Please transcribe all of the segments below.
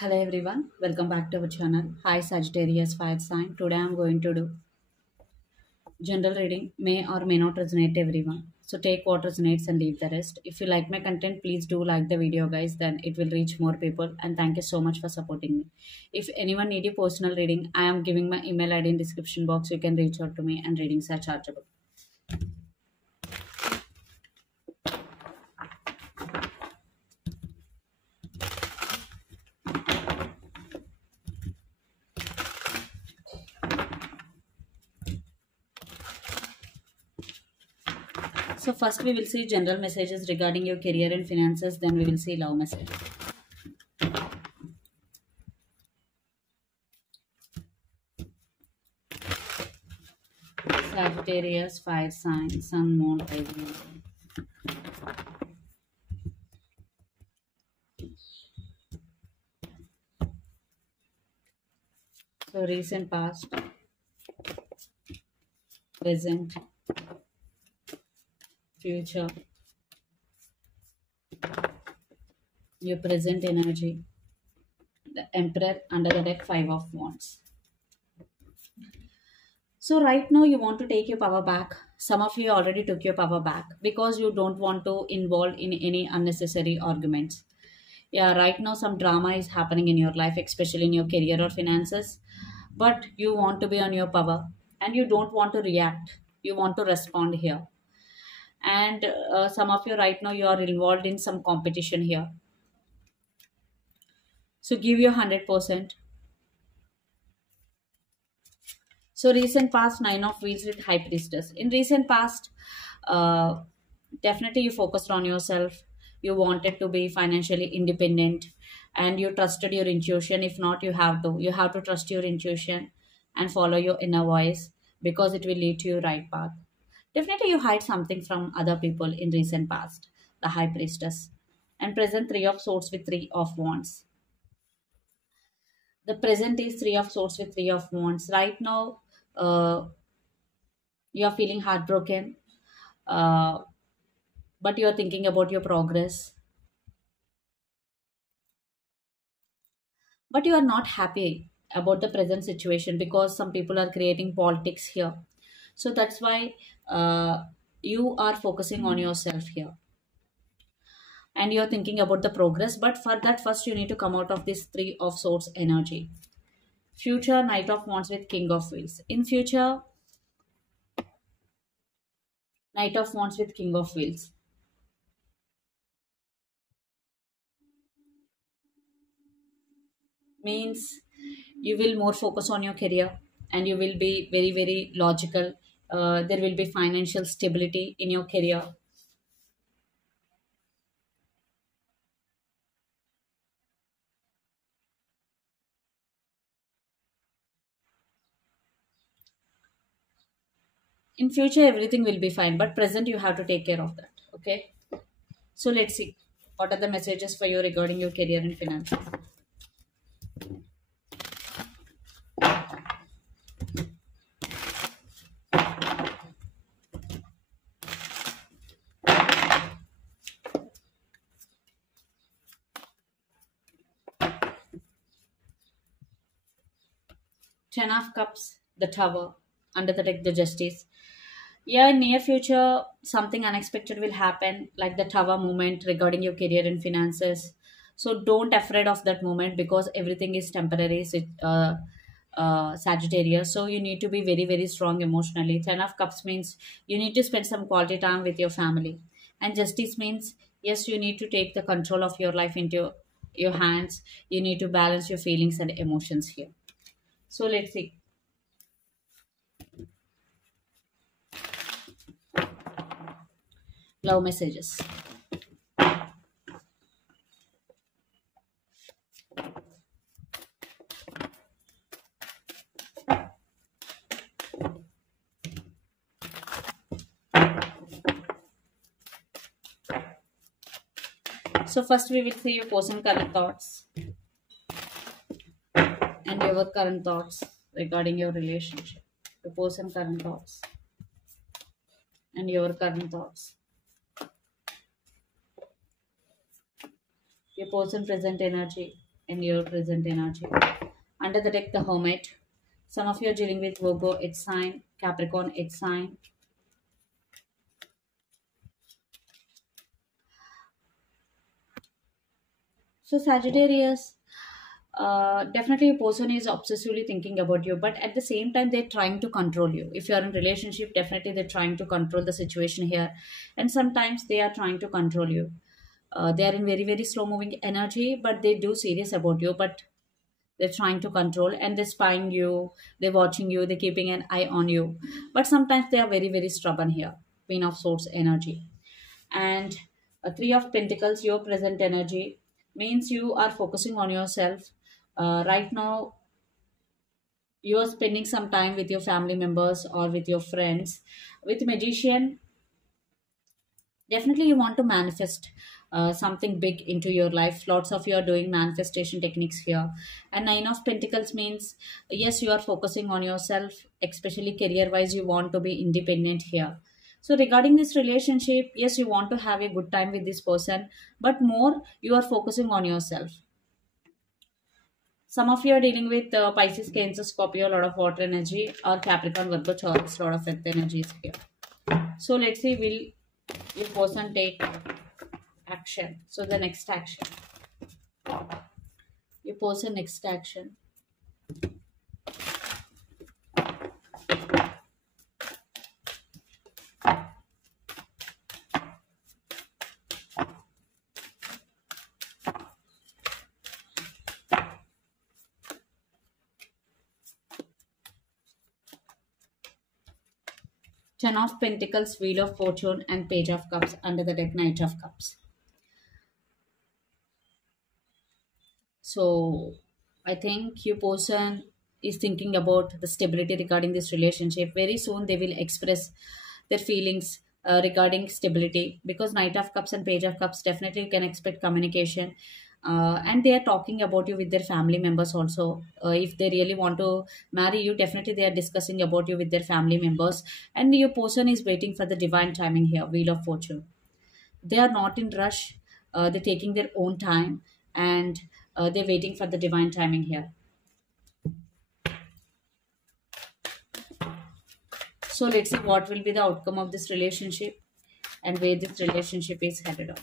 Hello everyone, welcome back to our channel. Hi Sagittarius fire sign. Today I'm going to do general reading, may or may not resonate everyone. So take what resonates and leave the rest. If you like my content, please do like the video guys, then it will reach more people, and thank you so much for supporting me. If anyone need a personal reading, I am giving my email ID in description box. You can reach out to me and readings are chargeable. So first we will see general messages regarding your career and finances, then we will see love messages. Sagittarius, fire sign, sun, moon, rising. So recent past, present, future, your present energy, the Emperor under the deck, Five of Wands. So right now you want to take your power back. Some of you already took your power back because you don't want to involve in any unnecessary arguments. Yeah, right now some drama is happening in your life, especially in your career or finances, but you want to be on your power and you don't want to react. You want to respond here. And some of you right now you are involved in some competition here. So give your 100%. So recent past, Nine of Wheels with High Priestess. In recent past, uh, definitely you focused on yourself. You wanted to be financially independent, and you trusted your intuition. If not, you have to trust your intuition and follow your inner voice, because it will lead to your right path. Definitely you hide something from other people in recent past. The High Priestess and present, Three of Swords with Three of Wands. The present is Three of Swords with Three of Wands. Right now, uh, you are feeling heartbroken, uh, but you are thinking about your progress, but you are not happy about the present situation because some people are creating politics here. So that's why you are focusing on yourself here, and you're thinking about the progress, but for that first you need to come out of this Three of Swords energy. Future, Knight of Wands with King of Wheels. In future, Knight of Wands with King of Wheels means you will more focus on your career, and you will be very very logical. There will be financial stability in your career. In future everything will be fine, but present you have to take care of that. Okay, so let's see what are the messages for you regarding your career and finances. 10 of Cups, the Tower, under the deck, the Justice. Yeah, in near future something unexpected will happen, like the Tower moment regarding your career and finances. So don't afraid of that moment, because everything is temporary. Sagittarius, so you need to be very very strong emotionally. 10 of Cups means you need to spend some quality time with your family, and Justice means yes, you need to take the control of your life into your hands. You need to balance your feelings and emotions here. So let's see. Love messages. So first we will see your person current thoughts and your current thoughts regarding your relationship. Your person current thoughts and your current thoughts. Your person present energy and your present energy. Under the deck, the Hermit. Some of you are dealing with Virgo, its sign, Capricorn, its sign. So Sagittarius, definitely a person is obsessively thinking about you, but at the same time they're trying to control you. If you're in relationship, definitely they're trying to control the situation here, and sometimes they are trying to control you. They are in very very slow moving energy, but they do serious about you, but they're trying to control and they're spying you, they're watching you, they're keeping an eye on you, but sometimes they are very very stubborn here. Queen of Swords energy. And a Three of Pentacles, your present energy, means you are focusing on yourself. Right now you are spending some time with your family members or with your friends. With Magician, definitely you want to manifest something big into your life. Lots of you are doing manifestation techniques here. And Nine of Pentacles means, yes, you are focusing on yourself, especially career wise. You want to be independent here. So regarding this relationship, yes, you want to have a good time with this person, but more you are focusing on yourself. Some of you are dealing with Pisces, Cancer, Scorpio, a lot of water energy, or Capricorn, Virgo, Taurus, a lot of earth energies here. So let's see, will your person take action? So the next action, your person next action. Ten of Pentacles, Wheel of Fortune, and Page of Cups. Under the deck, Knight of Cups. So I think your person is thinking about the stability regarding this relationship. Very soon they will express their feelings regarding stability, because Knight of Cups and Page of Cups, definitely you can expect communication. And they are talking about you with their family members also. If they really want to marry you, definitely they are discussing about you with their family members. And your person is waiting for the divine timing here, Wheel of Fortune. They are not in rush. They're taking their own time, and they're waiting for the divine timing here. So let's see what will be the outcome of this relationship and where this relationship is headed on.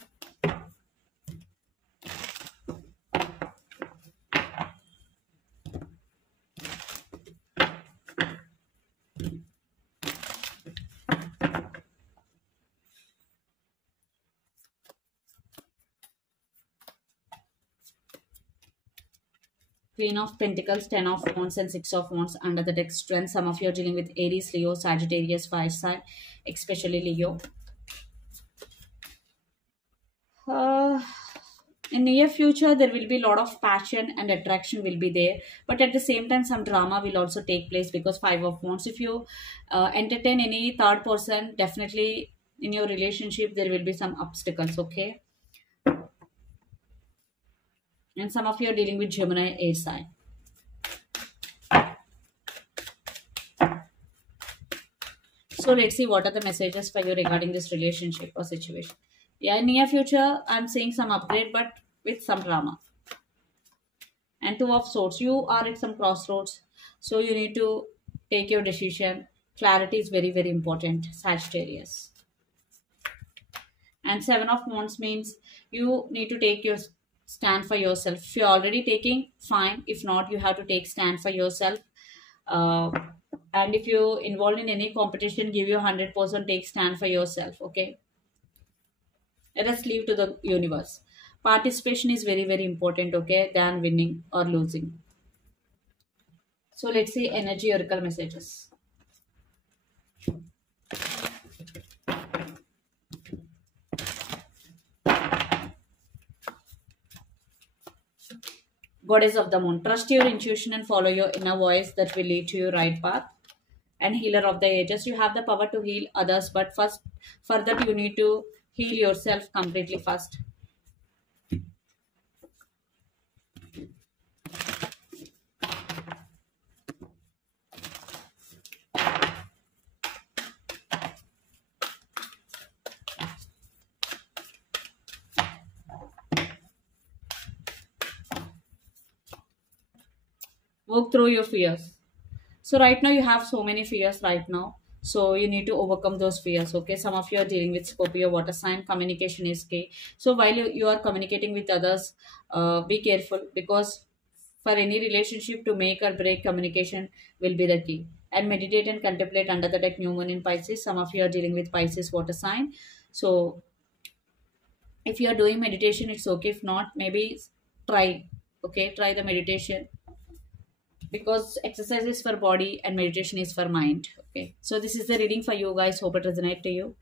Queen of Pentacles, Ten of Wands, and Six of Wands. Under the deck, Strength. Some of you are dealing with Aries, Leo, Sagittarius, fire sign, especially Leo. Uh, in near future, there will be a lot of passion and attraction will be there, but at the same time, some drama will also take place, because Five of Wands. If you entertain any third person, definitely in your relationship there will be some obstacles. Okay. And some of you are dealing with Gemini, air sign. So let's see what are the messages for you regarding this relationship or situation. Yeah, in near future, I'm seeing some upgrade, but with some drama. And Two of Swords, you are at some crossroads, so you need to take your decision. Clarity is very very important, Sagittarius. And Seven of Wands means you need to take your stand for yourself. If you're already taking, fine. If not, you have to take stand for yourself. uh, and if you involved in any competition, give you 100%, take stand for yourself. Okay, let us leave to the universe. Participation is very very important, okay, than winning or losing. So let's see energy oracle messages. Goddess of the Moon, trust your intuition and follow your inner voice that will lead to your right path. And Healer of the Ages, you have the power to heal others, but first, for that you need to heal yourself completely first. Work through your fears. So right now you have so many fears right now. So you need to overcome those fears. Okay. Some of you are dealing with Scorpio water sign. Communication is key. So while you are communicating with others, be careful, because for any relationship to make or break, communication will be the key. And meditate and contemplate under the deck new moon in Pisces. Some of you are dealing with Pisces water sign. So if you are doing meditation, it's okay. If not, maybe try. Okay, try the meditation, because exercise is for body and meditation is for mind. Okay, so this is the reading for you guys. Hope it resonate to you.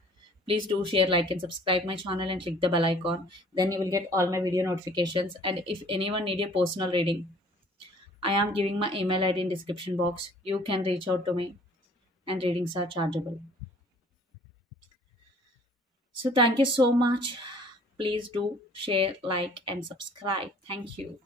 Please do share, like, and subscribe my channel and click the bell icon. Then you will get all my video notifications. And if anyone need a personal reading, I am giving my email ID in description box. You can reach out to me, and readings are chargeable. So thank you so much. Please do share, like, and subscribe. Thank you.